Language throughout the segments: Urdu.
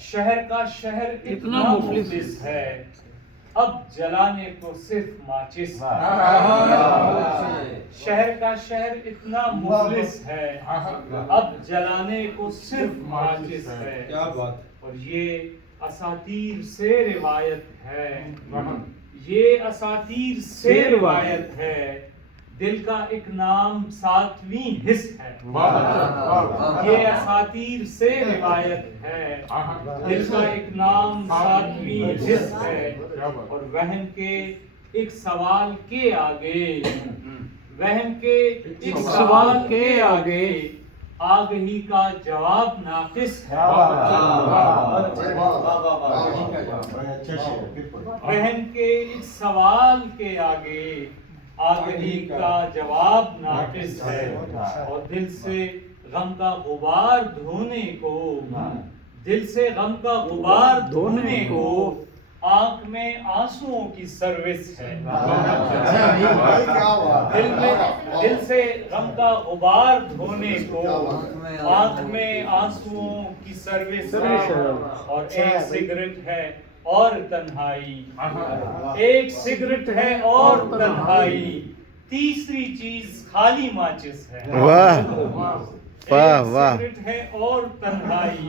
شہر کا شہر اتنا مفلس ہے، اب جلانے کو صرف ماچس ہے۔ شہر کا شہر اتنا مفلس ہے، اب جلانے کو صرف ماچس ہے۔ اور یہ اساطیر سے روایت ہے، یہ اساطیر سے روایت ہے، دل کا ایک نام ساتویں حص ہے۔ یہ اساطیر سے روایت ہے، دل کا ایک نام ساتویں حص ہے۔ اور وہم کے ایک سوال کے آگے، وہم کے ایک سوال کے آگے آگہی کا جواب ناقص ہے۔ وہم کے ایک سوال کے آگے آگہی کا جواب ناقص ہے۔ اور دل سے غم کا غبار دھونے کو، دل سے غم کا غبار دھونے کو آنکھ میں آنسوؤں کی سروس ہے۔ دل سے غم کا غبار دھونے کو آنکھ میں آنسوؤں کی سروس ہے۔ اور ایک سگریٹ ہے اور تنہائی، ایک سگریٹ ہے اور تنہائی، تیسری چیز خالی ماچس ہے۔ ایک سگریٹ ہے اور تنہائی،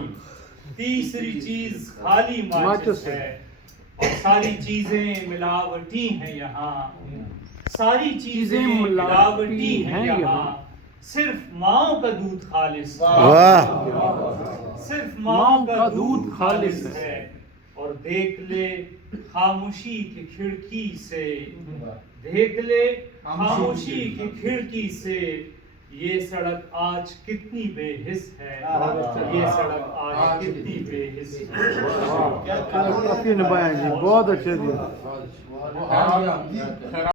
تیسری چیز خالی ماچس ہے۔ اور ساری چیزیں ملاوٹی ہیں یہاں، ساری چیزیں ملاوٹی ہیں یہاں، صرف ماؤں کا دودھ خالص ہے، صرف ماؤں کا دودھ خالص ہے۔ اور دیکھ لے خاموشی کی کھڑکی سے، دیکھ لے خاموشی کی کھڑکی سے، یہ سڑک آج کتنی بے حس ہے، یہ سڑک آج کتنی بے حس ہے۔ بہت اچھے